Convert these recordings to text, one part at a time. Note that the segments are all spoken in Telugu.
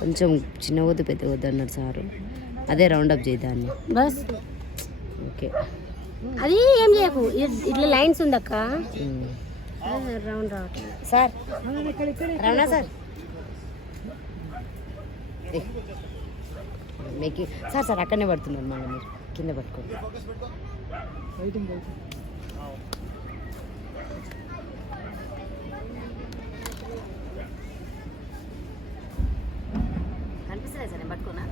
కొంచెం చిన్న వద్దు పెద్ద వద్దు అన్నారు సారు. అదే రౌండప్ చేద్దాన్ని. బస్ ఓకే, అది ఏం చేయకు, ఇట్లా లైన్స్ ఉందక్క. రౌండ్ రావట్లేదు సార్. రమణ సార్ మీకు సార్ సార్ అక్కడనే పడుతున్నారు మళ్ళీ మీరు కింద పట్టుకోండి. కనిపిస్తలేదు సార్, నేను పట్టుకోనా?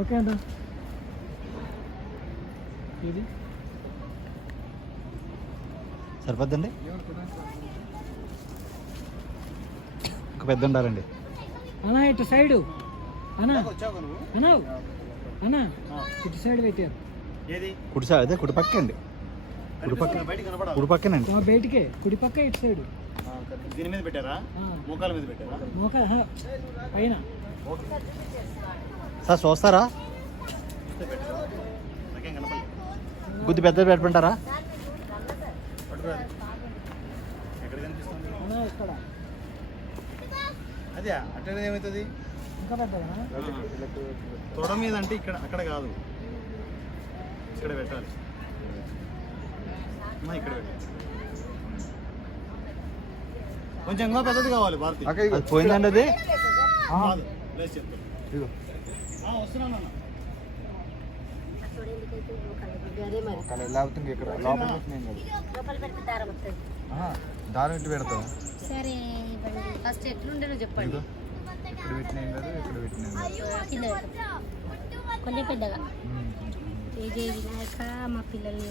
ఓకే అండి. ఇది సరిపోద్దండి, ఒక పెద్ద ఉండాలండి అన్నా. ఇటు సైడు అన్నా, అన్నా అన్నా ఇటు సైడ్ పెట్టారు. కుడి సైడ్, అదే కుడి పక్క అండి, కుడి పక్కనండి. బయటికే కుడి పక్క, ఇటు సైడు. దీని మీద పెట్టారా? మోకాల మీద పెట్టారా? మోకాల పైన. సార్ చూస్తారా? గుద్ది పెద్ద పెట్టుకుంటారా? ఇక్కడ అదే అట్లనే ఏమవుతుంది? ఇంకా పెద్దగా తొడ మీద అంటే ఇక్కడ, అక్కడ కాదు, ఇక్కడ పెట్టాలి. ఇక్కడ పెట్టాలి, కొంచెం ఇంకా పెద్దది కావాలి. భారతి అది పోయిందండి, అది వస్తున్నాను. దారం ఇటు పెడతాం. సరే ఫస్ట్ ఎట్లుండేనో చెప్పండి. ఇక్కడ పెట్టినాం కదా, ఇక్కడ పెట్టినాం. కొంచెం పెద్దగా. వినాయక మా పిల్లల్ని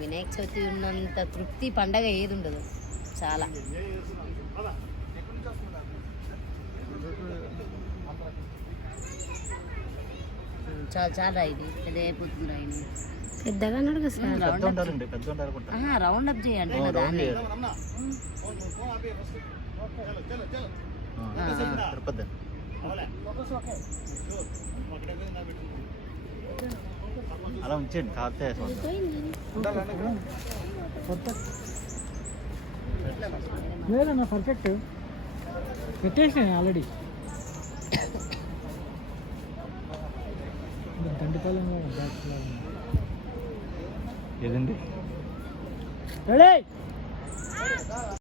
వినాయక చవితి ఉన్నంత తృప్తి పండగ ఏది ఉండదు. చాలా చాలా చాలా ఇది పెద్ద అయిపోతుంది. రాయండి పెద్దగా అన్నాడు కదా సార్. రౌండ్ అప్ చేయండి దాన్ని. అలా ఉంచండి, కాకపోతే లేదన్నా పర్ఫెక్ట్ పెట్టేసినా ఆల్రెడీ. ఏదండి రెడీ.